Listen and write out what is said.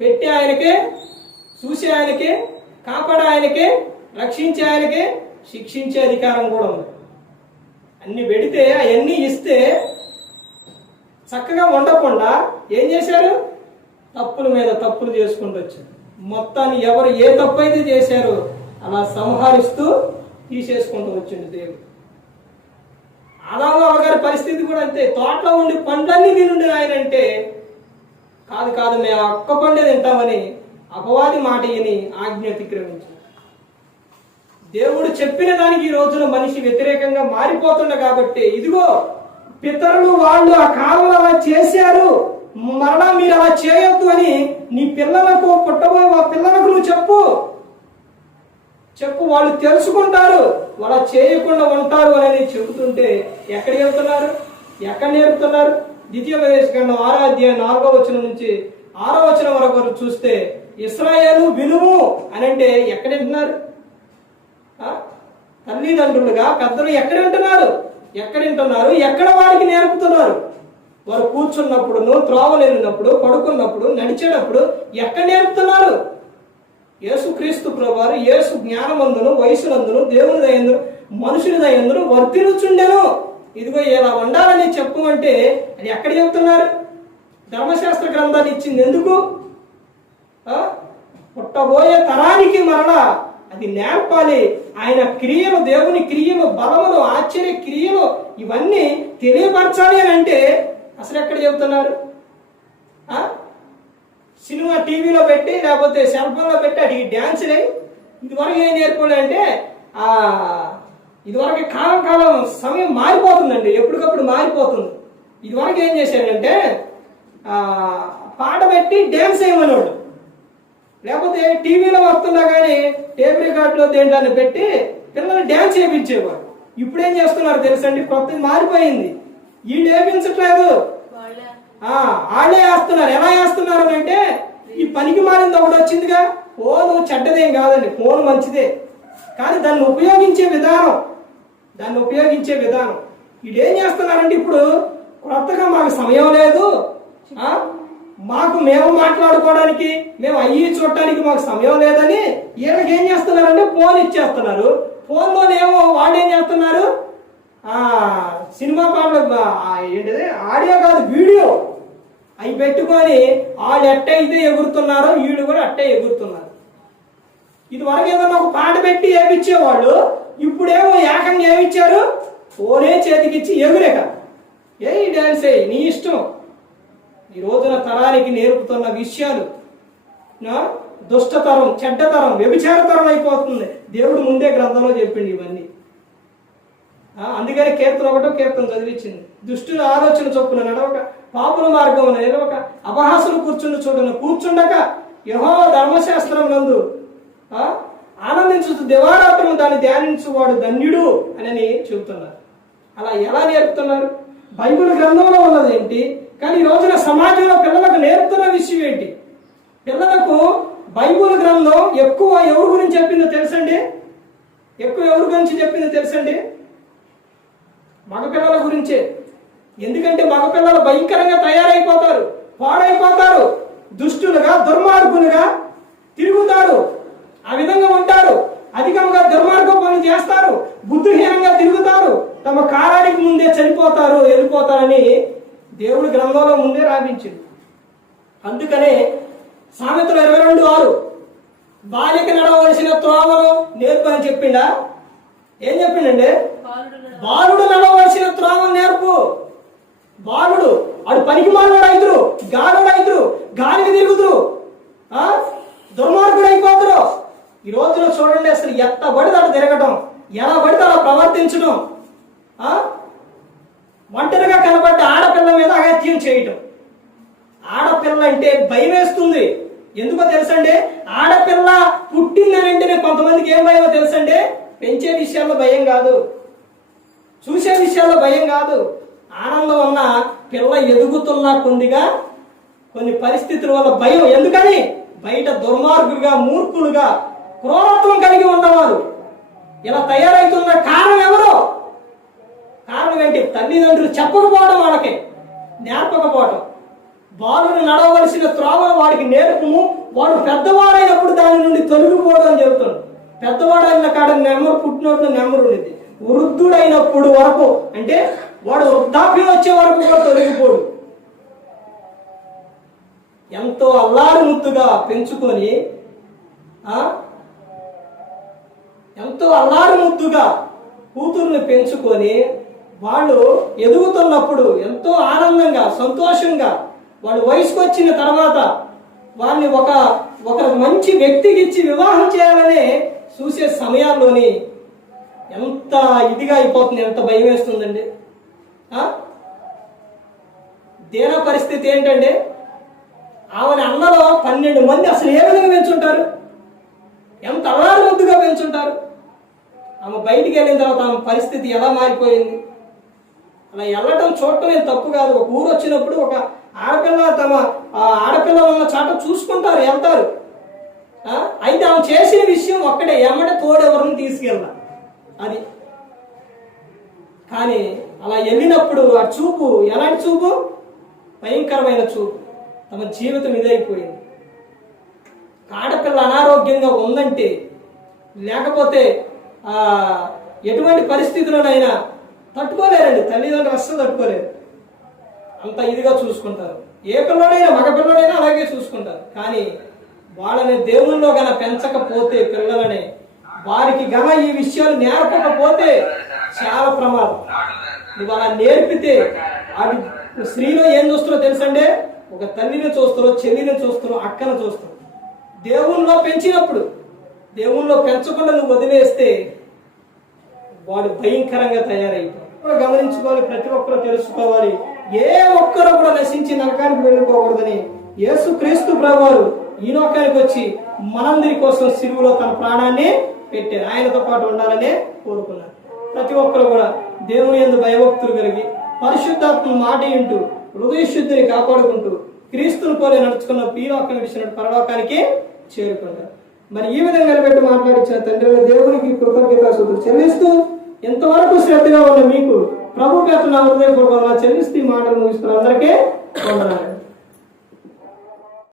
పెట్టి ఆయనకే చూసే ఆయనకే కాపాడే ఆయనకే రక్షించే ఆయనకే శిక్షించే అధికారం కూడా ఉంది. అన్ని పెడితే అవన్నీ ఇస్తే చక్కగా ఉండకుండా ఏం చేశారు? తప్పుల మీద తప్పులు చేసుకుంటూ వచ్చారు. మొత్తాన్ని ఎవరు ఏ తప్పు అయితే చేశారో అలా సంహరిస్తూ తీసేసుకుంటూ వచ్చింది దేవుడు. ఆదాము గారి పరిస్థితి కూడా అంతే. తోటలో ఉండి పండ్లన్నీ తినుండి ఆయన అంటే కాదు కాదు మేము ఆ ఒక్క పండే తింటామని అపవాది మాట విని ఆజ్ఞ అతిక్రమించారు దేవుడు చెప్పిన దానికి ఈ రోజున మనిషి వ్యతిరేకంగా మారిపోతుండ కాబట్టి ఇదిగో పితరులు వాళ్ళు ఆ కాలంలో అలా చేశారు మరలా మీరు అలా చేయొద్దు అని నీ పిల్లలకు పుట్టబోయే ఆ పిల్లలకు నువ్వు చెప్పు. చెప్పు వాళ్ళు తెలుసుకుంటారు వాళ్ళ చేయకుండా ఉంటారు అనేది చెబుతుంటే ఎక్కడికి వెళ్తున్నారు? ఎక్కడ నేర్పుతున్నారు? ద్వితీయ ప్రదేశకండం ఆరో అధ్యాయం నాలుగో వచనం నుంచి ఆరో వచనం వరకు చూస్తే ఇస్రాయేలు వినుము అని అంటే ఎక్కడ వింటున్నారు? తల్లిదండ్రులుగా పెద్దలు ఎక్కడ వింటున్నారు? ఎక్కడ వింటున్నారు? ఎక్కడ వారికి నేర్పుతున్నారు? వారు కూర్చున్నప్పుడు త్రోవలేనప్పుడు పడుకున్నప్పుడు నడిచేటప్పుడు ఎక్కడ నేర్పుతున్నారు? యేసుక్రీస్తు ప్రభువారు యేసు జ్ఞానమందును వయసునందును దేవుని దయందును మనుషుని దయందును వర్తిరుచుండెను ఇదిగో ఇలా ఉండాలని చెప్పమంటే అది ఎక్కడ చెప్తున్నారు? ధర్మశాస్త్ర గ్రంథాన్ని ఇచ్చింది ఎందుకు? పుట్టబోయే తరానికి మరలా అది నేర్పాలి. ఆయన క్రియలు దేవుని క్రియలు బలములు ఆశ్చర్య క్రియలు ఇవన్నీ తెలియపరచాలి అని అంటే అసలు ఎక్కడ చెబుతున్నారు సినిమా టీవీలో పెట్టి లేకపోతే సెల్ ఫోన్లో పెట్టి అది డ్యాన్స్ ఇదివరకు ఏం నేర్పలే అంటే ఆ ఇదివరకు కాలం కాలం సమయం మారిపోతుందండి ఎప్పటికప్పుడు మారిపోతుంది. ఇదివరకు ఏం చేశాడంటే పాట పెట్టి డ్యాన్స్ చేయమనేవాడు. లేకపోతే టీవీలో వస్తున్నా కానీ టేప్ రికార్డులో దేంట్లో పెట్టి పిల్లలు డ్యాన్స్ చేయించేవాడు. ఇప్పుడు ఏం చేస్తున్నారు తెలుసండి? కొత్తది మారిపోయింది. వీళ్ళు వేపించట్లేదు వాళ్ళే వేస్తున్నారు. ఎలా వేస్తున్నారు అంటే ఈ పనికి మారింది ఒకటి వచ్చిందిగా. ఫోన్ చెడ్డదేం కాదండి ఫోన్ మంచిదే. కానీ దాన్ని ఉపయోగించే విధానం దాన్ని ఉపయోగించే విధానం. ఇదేం చేస్తున్నారంటే ఇప్పుడు? కొత్తగా మాకు సమయం లేదు. మాకు మేము మాట్లాడుకోవడానికి మేము అయ్యి చూడటానికి మాకు సమయం లేదని వీళ్ళకి ఏం చేస్తున్నారంటే ఫోన్ ఇచ్చేస్తున్నారు. ఫోన్లోనేమో వాళ్ళు ఏం చేస్తున్నారు? సినిమా పాటలు ఏంటిది? ఆడియో కాదు వీడియో. అవి పెట్టుకొని వాళ్ళు ఎట్టయితే ఎగురుతున్నారో వీళ్ళు కూడా అట్టే ఎగురుతున్నారు. ఇది వరకు ఏదన్నా ఒక పాట పెట్టి ఏమిచ్చేవాళ్ళు ఇప్పుడేమో ఏకంగా ఏమిచ్చారు? ఫోనే చేతికిచ్చి ఎగురేక. ఏ డ్యాన్స్ ఏ నీ ఇష్టం. ఈ రోజున తరానికి నేర్పుతున్న విషయాలు. దుష్టతరం చెడ్డతరం వ్యభిచారతరం అయిపోతుంది. దేవుడు ముందే గ్రంథంలో చెప్పిండు ఇవన్నీ. అందుకని కీర్తన ఒకటో కీర్తన చదివించింది. దుష్టుల ఆలోచన చొప్పున నడవక పాపుల మార్గం నిలవక అపహాసులు కూర్చుండు చూడను కూర్చుండక యహో ధర్మశాస్త్రం నందు ఆనందించు దివారాత్రము దాన్ని ధ్యానించువాడు ధన్యుడు అని చెబుతున్నారు. అలా ఎలా నేర్పుతున్నారు? బైబిల్ గ్రంథంలో ఉన్నది ఏంటి? కానీ ఈ రోజున సమాజంలో పిల్లలకు నేర్పుతున్న విషయం ఏంటి? పిల్లలకు బైబుల్ గ్రంథం ఎక్కువ ఎవరి గురించి చెప్పిందో తెలుసండి? ఎక్కువ ఎవరి గురించి చెప్పిందో తెలుసండి? మగపిల్లల గురించే. ఎందుకంటే మగపిల్లలు భయంకరంగా తయారైపోతారు పాడైపోతారు దుష్టులుగా దుర్మార్గులుగా తిరుగుతారు. ఆ విధంగా ఉంటారు. అధికంగా దుర్మార్గ పనులు చేస్తారు. బుద్ధిహీనంగా తిరుగుతారు. తమ కాలానికి ముందే చనిపోతారు వెళ్ళిపోతారని దేవుడి గ్రంథంలో ముందే రాపించింది అందుకనే సామెతలు ఇరవై రెండు ఆరు బాలిక నడవలసిన త్రోవలు నేర్పు అని చెప్పిండా? ఏం చెప్పిండండి? బాలుడు నడవలసిన త్రోవలు నేర్పు. బాలుడు వాడు పనికి మానవాడు అయితురు గాలుడు అయితురు గాలికి తిరుగుతురు ఈ రోజులో చూడండి అసలు ఎట్ట పడితే అలా తిరగటం ఎలా పడితే అలా ప్రవర్తించడం ఒంటరిగా కనబడ్డ ఆడపిల్ల మీద అగత్యం చేయటం. ఆడపిల్ల అంటే భయం వేస్తుంది. ఎందుకో తెలుసండి? ఆడపిల్ల పుట్టిందని వెంటనే కొంతమందికి ఏం భయమో తెలుసండి? పెంచే విషయాల్లో భయం కాదు. చూసే విషయాల్లో భయం కాదు. ఆనందం ఉన్న పిల్ల ఎదుగుతున్న కొద్దిగా కొన్ని పరిస్థితుల వల్ల భయం. ఎందుకని? బయట దుర్మార్గులుగా మూర్ఖులుగా క్రూరత్వం కలిగి ఉన్నవారు ఇలా తయారవుతున్న కారణం ఎవరు? కారణం ఏంటి? తల్లిదండ్రులు చెప్పకపోవడం వాళ్ళకి నేర్పకపోవడం. బాలుని నడవలసిన త్రోవను వాడికి నేర్పము. వాడు పెద్దవాడైనప్పుడు దాని నుండి తొలగిపోవడం అని చెబుతాడు పెద్దవాడైన కాడ నెమరు పుట్టినోడు నెమరు ఉండేది వృద్ధుడైనప్పుడు వరకు అంటే వాడు వృద్ధాప్యం వచ్చే వరకు కూడా తొలగిపోడు. ఎంతో అల్లారు ముద్దుగా పెంచుకొని ఎంతో అల్లారు ముద్దుగా కూతుర్ని పెంచుకొని వాళ్ళు ఎదుగుతున్నప్పుడు ఎంతో ఆనందంగా సంతోషంగా వాళ్ళు వయసుకు వచ్చిన తర్వాత వాళ్ళని ఒక ఒక మంచి వ్యక్తికి ఇచ్చి వివాహం చేయాలని చూసే సమయాల్లోని ఎంత ఇదిగా అయిపోతుంది ఎంత భయం వేస్తుందండి. దేన పరిస్థితి ఏంటంటే ఆమెని అన్నలో పన్నెండు మంది అసలు ఏ విధంగా పెంచుంటారు? ఎంత అల్లారు ముద్దుగా పెంచుంటారు? ఆమె బయటికి వెళ్ళిన తర్వాత ఆమె పరిస్థితి ఎలా మారిపోయింది? అలా వెళ్ళటం చూడటం ఏం తప్పు కాదు. ఒక ఊరు వచ్చినప్పుడు ఒక ఆడపిల్ల తమ ఆ ఆడపిల్ల ఉన్న చాట చూసుకుంటారు వెళ్తారు. అయితే ఆమె చేసిన విషయం ఒక్కడే ఎమ్మటే తోడెవరిని తీసుకెళ్ళా అది. కానీ అలా వెళ్ళినప్పుడు ఆ చూపు ఎలాంటి చూపు? భయంకరమైన చూపు. తమ జీవితం ఇదైపోయింది. ఆడపిల్ల అనారోగ్యంగా ఉందంటే లేకపోతే ఎటువంటి పరిస్థితుల్లోనైనా తట్టుకోలేరండి. తల్లిదండ్రులు అస్సలు తట్టుకోలేరు. అంత ఇదిగా చూసుకుంటారు. ఏ పిల్లడైనా మగ పిల్లడైనా అలాగే చూసుకుంటారు. కానీ వాళ్ళని దేవుల్లో గన పెంచకపోతే పిల్లలని వారికి గన ఈ విషయాలు నేర్పకపోతే చాలా ప్రమాదం. నువ్వు అలా నేర్పితే అవి స్త్రీలో ఏం చూస్తారో తెలుసండి? ఒక తల్లిని చూస్తారో చెల్లిని చూస్తారో అక్కను చూస్తారో దేవుల్లో పెంచినప్పుడు దేవుల్లో పెంచకుండా నువ్వు వదిలేస్తే వాడు భయంకరంగా తయారైపోయి గమనించుకోవాలి ప్రతి ఒక్కరు తెలుసుకోవాలి. ఏ ఒక్కరు కూడా నశించి నరకానికి వెళ్ళిపోకూడదని యేసు క్రీస్తు ప్రభువారు ఈ లోకానికి వచ్చి మనందరి కోసం సిరువులో తన ప్రాణాన్ని పెట్టారు. ఆయనతో పాటు ఉండాలనే కోరుకున్నారు. ప్రతి ఒక్కరు కూడా దేవుని ఎందు భయభక్తులు కలిగి పరిశుద్ధాత్మ మాట ఇంటూ హృదయ శుద్ధిని కాపాడుకుంటూ క్రీస్తుని పోలే నడుచుకున్న ఈ లోకం విడిచిన పరలోకానికి చేరుకున్నారు మరి ఈ విధంగా నిలబెట్టి మాట్లాడించిన తండ్రి దేవునికి కృతజ్ఞత చెల్లిస్తూ ఎంతవరకు శ్రద్ధగా ఉన్న మీకు ప్రభు పేత నా హృదయపూర్వకంగా చెల్లిస్తూ మాటలు ముగిస్తున్న అందరికీ వందనాలు.